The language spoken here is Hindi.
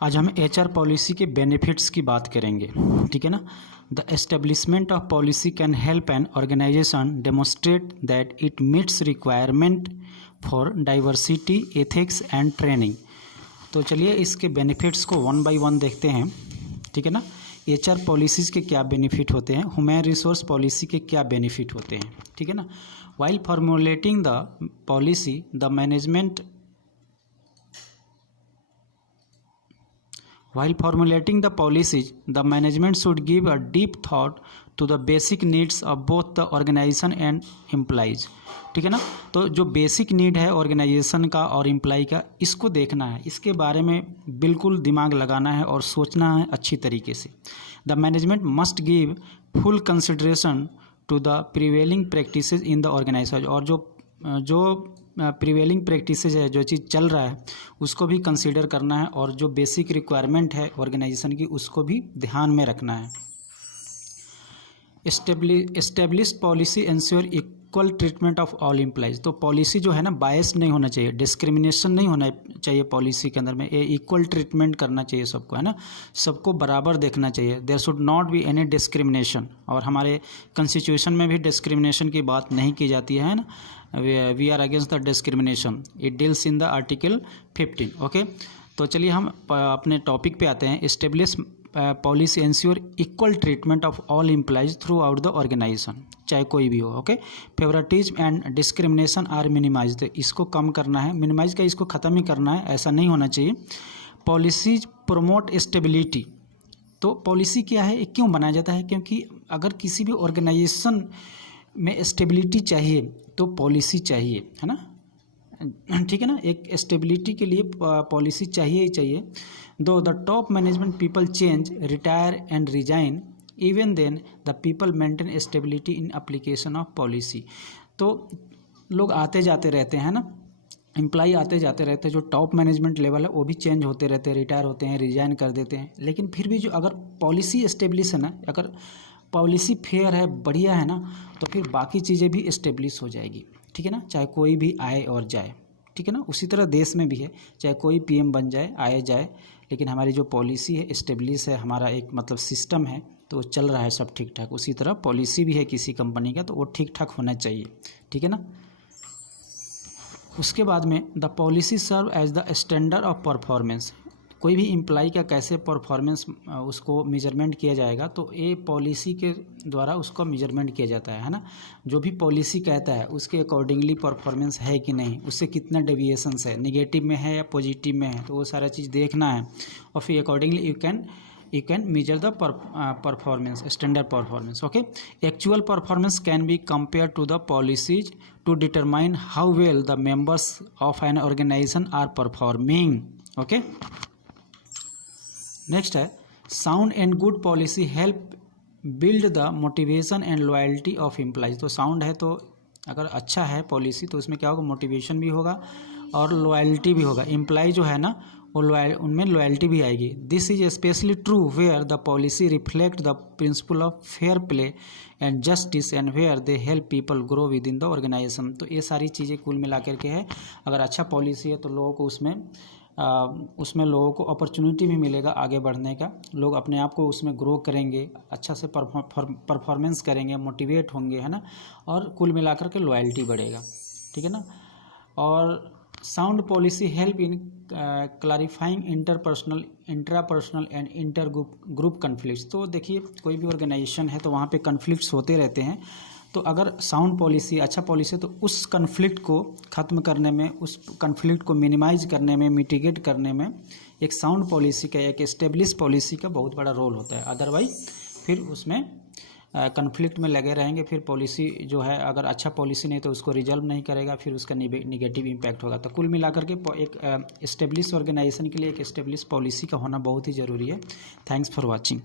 आज हम एचआर पॉलिसी के बेनिफिट्स की बात करेंगे, ठीक है ना। The establishment of policy can help an organisation demonstrate that it meets requirement for diversity, ethics and training. तो चलिए इसके बेनिफिट्स को वन बाय वन देखते हैं, ठीक है ना। एचआर पॉलिसीज़ के क्या बेनिफिट होते हैं, ह्यूमन रिसोर्स पॉलिसी के क्या बेनिफिट होते हैं, ठीक है ना। While formulating the policy the management While formulating the policies, the management should give a deep thought to the basic needs of both the organization and employees, ठीक है ना। तो जो बेसिक नीड है ऑर्गेनाइजेशन का और एम्प्लॉय का, इसको देखना है, इसके बारे में बिल्कुल दिमाग लगाना है और सोचना है अच्छी तरीके से। The management must give full consideration to the prevailing practices in the organisation, और जो प्रिवेलिंग प्रैक्टिसेज है, जो चीज़ चल रहा है उसको भी कंसीडर करना है, और जो बेसिक रिक्वायरमेंट है ऑर्गेनाइजेशन की उसको भी ध्यान में रखना है। Establish policy ensure equal treatment of all employees. तो पॉलिसी जो है ना, बायस नहीं होना चाहिए, डिस्क्रिमिनेशन नहीं होना चाहिए पॉलिसी के अंदर में, ये इक्वल ट्रीटमेंट करना चाहिए सबको, है ना, सबको बराबर देखना चाहिए। There should not be any discrimination, और हमारे कॉन्स्टिट्यूशन में भी डिस्क्रिमिनेशन की बात नहीं की जाती है ना। We are against the discrimination, it deals in the article 15। Okay, तो चलिए हम अपने टॉपिक पे आते हैं। Establish policy ensure equal treatment of all employees throughout the organisation, चाहे कोई भी हो। Okay, favouritism and discrimination are minimise, तो इसको कम करना है, मिनिमाइज का इसको ख़त्म ही करना है, ऐसा नहीं होना चाहिए। पॉलिसीज प्रोमोट स्टेबिलिटी, तो पॉलिसी क्या है, क्यों बनाया जाता है, क्योंकि अगर किसी भी ऑर्गेनाइजेशन में स्टेबिलिटी चाहिए तो पॉलिसी चाहिए, है ना, ठीक है ना। एक स्टेबिलिटी के लिए पॉलिसी चाहिए ही चाहिए। Though the top management people change, retire and resign, even then the people maintain stability in application of policy. तो लोग आते जाते रहते हैं ना, एम्प्लॉई आते जाते रहते हैं, जो टॉप मैनेजमेंट लेवल है वो भी चेंज होते रहते हैं, रिटायर होते हैं, रिजाइन कर देते हैं, लेकिन फिर भी जो अगर पॉलिसी एस्टेब्लिश है ना, अगर पॉलिसी फेयर है, बढ़िया है ना, तो फिर बाकी चीज़ें भी इस्टेब्लिश हो जाएगी, ठीक है ना, चाहे कोई भी आए और जाए, ठीक है ना। उसी तरह देश में भी है, चाहे कोई पीएम बन जाए, आए जाए, लेकिन हमारी जो पॉलिसी है इस्टेब्लिश है, हमारा एक मतलब सिस्टम है, तो चल रहा है सब ठीक ठाक। उसी तरह पॉलिसी भी है किसी कंपनी का, तो वो ठीक ठाक होना चाहिए, ठीक है ना। उसके बाद में the policy serve as the standard of performance, कोई भी एम्प्लॉई का कैसे परफॉर्मेंस उसको मेजरमेंट किया जाएगा, तो ये पॉलिसी के द्वारा उसको मेजरमेंट किया जाता है ना। जो भी पॉलिसी कहता है उसके अकॉर्डिंगली परफॉर्मेंस है कि नहीं, उससे कितना डेविएशंस है, नेगेटिव में है या पॉजिटिव में है, तो वो सारा चीज़ देखना है, और फिर accordingly you can measure the performance, standard performance. Okay, actual performance can be compare to the policies to determine how well the members of an organisation are performing. Okay, next है sound and good policy help build the motivation and loyalty of employees. तो साउंड है, तो अगर अच्छा है पॉलिसी तो उसमें क्या होगा, मोटिवेशन भी होगा और लॉयल्टी भी होगा, एम्प्लॉय जो है ना वो उनमें लॉयल्टी भी आएगी। This is specially true where the policy reflect the principle of fair play and justice and where they help people grow within the organisation. तो ये सारी चीज़ें कुल मिला करके है, अगर अच्छा पॉलिसी है तो लोगों को उसमें लोगों को अपॉर्चुनिटी भी मिलेगा आगे बढ़ने का, लोग अपने आप को उसमें ग्रो करेंगे, अच्छा से परफॉर्मेंस करेंगे, मोटिवेट होंगे, है ना, और कुल मिलाकर के लॉयल्टी बढ़ेगा, ठीक है ना। और sound policy help in clarifying intrapersonal and inter group conflicts. तो देखिए कोई भी ऑर्गेनाइजेशन है तो वहाँ पे कन्फ्लिक्ट्स होते रहते हैं, तो अगर साउंड पॉलिसी, अच्छा पॉलिसी, तो उस कन्फ्लिक्ट को ख़त्म करने में, उस कन्फ्लिक्ट को मिनिमाइज करने में, मिटिगेट करने में एक साउंड पॉलिसी का, एक एस्टेब्लिश पॉलिसी का बहुत बड़ा रोल होता है। अदरवाइज फिर उसमें कन्फ्लिक्ट में लगे रहेंगे, फिर पॉलिसी जो है अगर अच्छा पॉलिसी नहीं तो उसको रिजॉल्व नहीं करेगा, फिर उसका निगेटिव इम्पैक्ट होगा। तो कुल मिलाकर के एक एस्टेब्लिश ऑर्गेनाइजेशन के लिए एक एस्टेब्लिश पॉलिसी का होना बहुत ही ज़रूरी है। Thanks for watching.